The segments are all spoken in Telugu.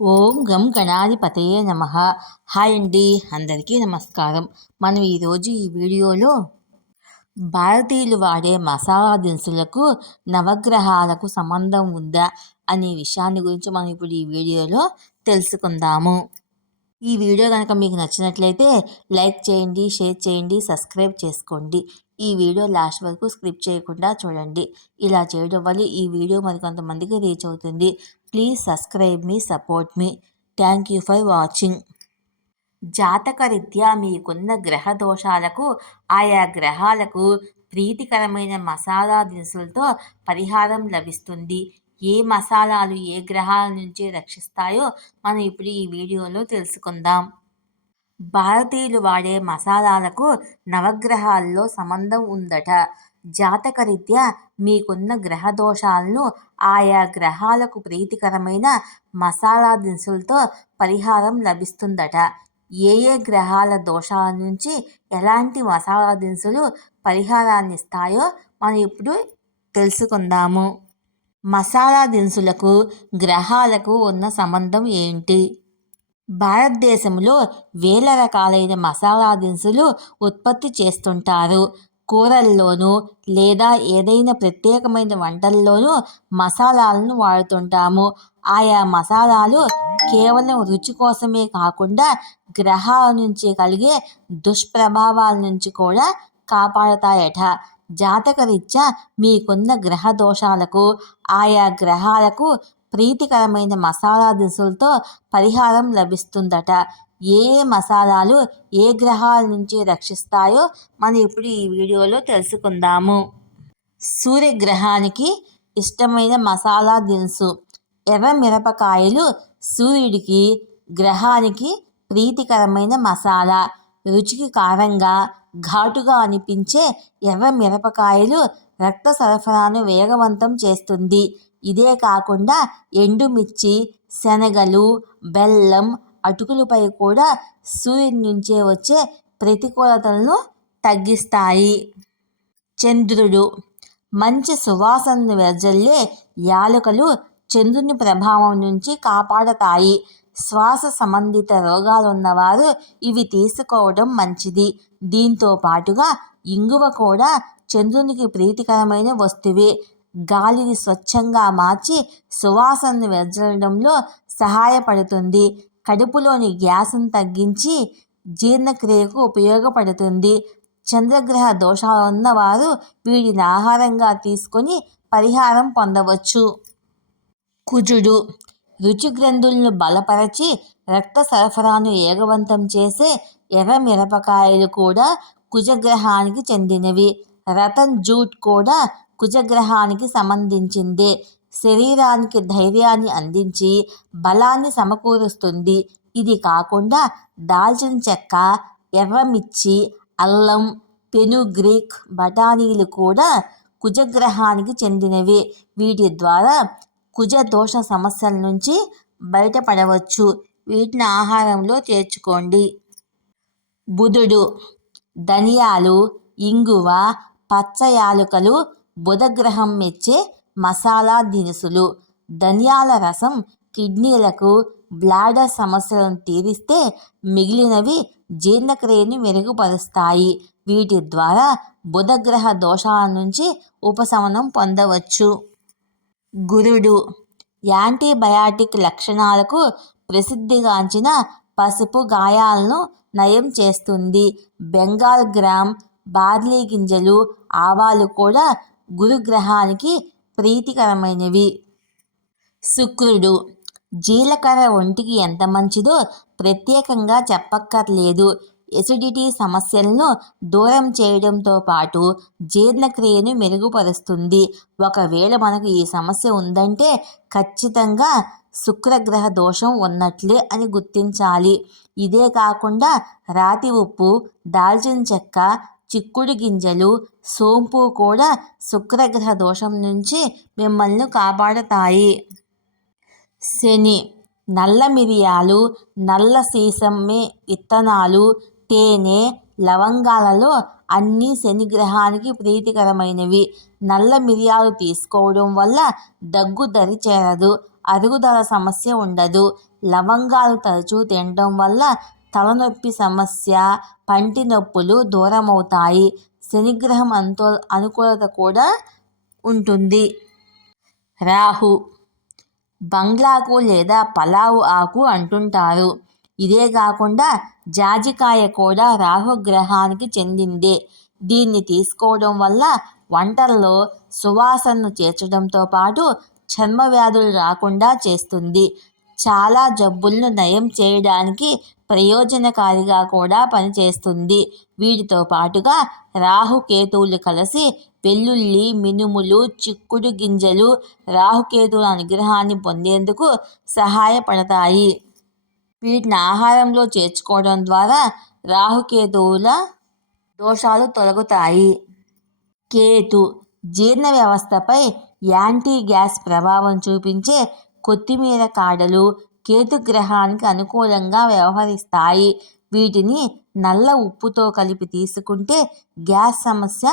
ఓం గం గణాధిపతయే నమః. హాయ్ అండి, అందరికీ నమస్కారం. మనం ఈరోజు ఈ వీడియోలో భారతీయులు వాడే మసాలా దినుసులకు నవగ్రహాలకు సంబంధం ఉందా అనే విషయాన్ని గురించి మనం ఇప్పుడు ఈ వీడియోలో తెలుసుకుందాము. ఈ వీడియో కనుక మీకు నచ్చినట్లయితే లైక్ చేయండి, షేర్ చేయండి, సబ్స్క్రైబ్ చేసుకోండి. ఈ వీడియో లాస్ట్ వరకు స్కిప్ చేయకుండా చూడండి. ఇలా చేయడం వల్ల ఈ వీడియో మరికొంతమందికి రీచ్ అవుతుంది. Please subscribe me, support me. Thank you for watching. జాతకరీత్యా మీకున్న గ్రహ దోషాలకు ఆయా గ్రహాలకు ప్రీతికరమైన మసాలా దినుసులతో పరిహారం లభిస్తుంది. ఏ మసాలాలు ఏ గ్రహాల నుంచి రక్షిస్తాయో మనం ఇప్పుడు ఈ వీడియోలో తెలుసుకుందాం. భారతీయులు వాడే మసాలాలకు నవగ్రహాల్లో సంబంధం ఉందట. జాతకరీత్యా మీకున్న గ్రహ దోషాలను ఆయా గ్రహాలకు ప్రీతికరమైన మసాలా దినుసులతో పరిహారం లభిస్తుందట. ఏ ఏ గ్రహాల దోషాల నుంచి ఎలాంటి మసాలా దినుసులు పరిహారాన్ని ఇస్తాయో మనం ఇప్పుడు తెలుసుకుందాము. మసాలా దినుసులకు గ్రహాలకు ఉన్న సంబంధం ఏంటి? భారతదేశంలో వేల రకాలైన మసాలా దినుసులు ఉత్పత్తి చేస్తుంటారు. కూరల్లోనూ లేదా ఏదైనా ప్రత్యేకమైన వంటల్లోనూ మసాలాలను వాడుతుంటాము. ఆయా మసాలాలు కేవలం రుచి కోసమే కాకుండా గ్రహాల నుంచి కలిగే దుష్ప్రభావాల నుంచి కూడా కాపాడతాయట. జాతకరీత్యా మీకున్న గ్రహ దోషాలకు ఆయా గ్రహాలకు ప్రీతికరమైన మసాలా దినుసులతో పరిహారం లభిస్తుందట. ఏ మసాలాలు ఏ గ్రహాల నుంచి రక్షిస్తాయో మనం ఇప్పుడు ఈ వీడియోలో తెలుసుకుందాము. సూర్యగ్రహానికి ఇష్టమైన మసాలా దినుసు ఎర్ర మిరపకాయలు. సూర్యుడికి గ్రహానికి ప్రీతికరమైన మసాలా. రుచికి కారంగా ఘాటుగా అనిపించే ఎర్ర మిరపకాయలు రక్త సరఫరాను వేగవంతం చేస్తుంది. ఇదే కాకుండా ఎండుమిర్చి, శనగలు, బెల్లం, అటుకులపై కూడా సూర్యుని నుంచే వచ్చే ప్రతికూలతలను తగ్గిస్తాయి. చంద్రుడు మంచి సువాసనను వెదజల్లే యాలకులు చంద్రుని ప్రభావం నుంచి కాపాడతాయి. శ్వాస సంబంధిత రోగాలున్నవారు ఇవి తీసుకోవడం మంచిది. దీంతో పాటుగా ఇంగువ కూడా చంద్రునికి ప్రీతికరమైన వస్తువే. గాలిని స్వచ్ఛంగా మార్చి సువాసనను వెదజల్లడంలో సహాయపడుతుంది. కడుపులోని గ్యాస్ను తగ్గించి జీర్ణక్రియకు ఉపయోగపడుతుంది. చంద్రగ్రహ దోషాలు ఉన్నవారు వీటిని ఆహారంగా తీసుకొని పరిహారం పొందవచ్చు. కుజుడు రుచి గ్రంథులను బలపరచి రక్త సరఫరాను వేగవంతం చేసే ఎర్ర మిరపకాయలు కూడా కుజగ్రహానికి చెందినవి. రతన్ జూట్ కూడా కుజగ్రహానికి సంబంధించిందే. శరీరానికి ధైర్యాన్ని అందించి బలాన్ని సమకూరుస్తుంది. ఇది కాకుండా దాల్చిన చెక్క, ఎర్రమిర్చి, అల్లం, పెనుగ్రీక్, బఠానీలు కూడా కుజగ్రహానికి చెందినవి. వీటి ద్వారా కుజ దోష సమస్యల నుంచి బయటపడవచ్చు. వీటిని ఆహారంలో చేర్చుకోండి. బుధుడు ధనియాలు, ఇంగువ, పచ్చ యాలకులు బుధగ్రహం మెచ్చే మసాలా దినుసులు. ధనియాల రసం కిడ్నీలకు, బ్లాడర్ సమస్యలను తీరిస్తే మిగిలినవి జీర్ణక్రియను మెరుగుపరుస్తాయి. వీటి ద్వారా బుధగ్రహ దోషాల నుంచి ఉపశమనం పొందవచ్చు. గురుడు యాంటీబయాటిక్ లక్షణాలకు ప్రసిద్ధిగాంచిన పసుపు గాయాలను నయం చేస్తుంది. బెంగాల్ గ్రామ్, బార్లీ గింజలు, ఆవాలు కూడా గురుగ్రహానికి ప్రీతికరమైనవి. శుక్రుడు జీలకర్ర ఒంటికి ఎంత మంచిదో ప్రత్యేకంగా చెప్పక్కర్లేదు. ఎసిడిటీ సమస్యలను దూరం చేయడంతో పాటు జీర్ణక్రియను మెరుగుపరుస్తుంది. ఒకవేళ మనకు ఈ సమస్య ఉందంటే ఖచ్చితంగా శుక్రగ్రహ దోషం ఉన్నట్లే అని గుర్తించాలి. ఇదే కాకుండా రాతి ఉప్పు, దాల్చిన చెక్క, చిక్కుడు గింజలు, సోంపు కూడా శుక్రగ్రహ దోషం నుంచి మిమ్మల్ని కాపాడతాయి. శని నల్ల మిరియాలు, నల్ల సీసమే విత్తనాలు, తేనె, లవంగాలలో అన్నీ శని గ్రహానికి ప్రీతికరమైనవి. నల్ల మిరియాలు తీసుకోవడం వల్ల దగ్గు దరి చేరదు. అరుగుదల సమస్య ఉండదు. లవంగాలు తరచూ తినడం వల్ల తలనొప్పి సమస్య, పంటి నొప్పులు దూరమవుతాయి. శనిగ్రహం అనుకూలత కూడా ఉంటుంది. రాహు బంగ్లాకు లేదా పలావు ఆకు అంటుంటారు. ఇదే కాకుండా జాజికాయ కూడా రాహుగ్రహానికి చెందిందే. దీన్ని తీసుకోవడం వల్ల వంటల్లో సువాసనను చేర్చడంతో పాటు చర్మ వ్యాధులు రాకుండా చేస్తుంది. చాలా జబ్బులను నయం చేయడానికి ప్రయోజనకారిగా కూడా పనిచేస్తుంది. వీటితో పాటుగా రాహుకేతువులు కలిసి వెల్లుల్లి, మినుములు, చిక్కుడు గింజలు రాహుకేతువుల అనుగ్రహాన్ని పొందేందుకు సహాయపడతాయి. వీటిని ఆహారంలో చేర్చుకోవడం ద్వారా రాహుకేతువుల దోషాలు తొలగుతాయి. కేతు జీర్ణ వ్యవస్థపై యాంటీ గ్యాస్ ప్రభావం చూపించే కొత్తిమీర కాడలు కేతుగ్రహానికి అనుకూలంగా వ్యవహరిస్తాయి. వీటిని నల్ల ఉప్పుతో కలిపి తీసుకుంటే గ్యాస్ సమస్య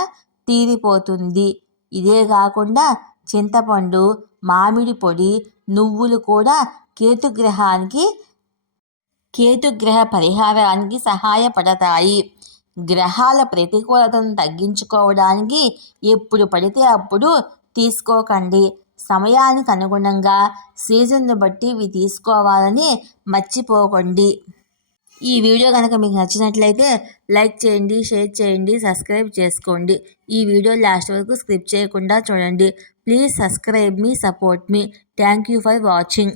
తీరిపోతుంది. ఇదే కాకుండా చింతపండు, మామిడి పొడి, నువ్వులు కూడా కేతుగ్రహ పరిహారానికి సహాయపడతాయి. గ్రహాల ప్రతికూలతను తగ్గించుకోవడానికి ఎప్పుడు పడితే అప్పుడు తీసుకోకండి. సమయానికి అనుగుణంగా సీజన్ను బట్టి ఇవి తీసుకోవాలని మర్చిపోకండి. ఈ వీడియో కనుక మీకు నచ్చినట్లయితే లైక్ చేయండి, షేర్ చేయండి, సబ్స్క్రైబ్ చేసుకోండి. ఈ వీడియో లాస్ట్ వరకు స్కిప్ చేయకుండా చూడండి. Please subscribe me, support me. Thank you for watching.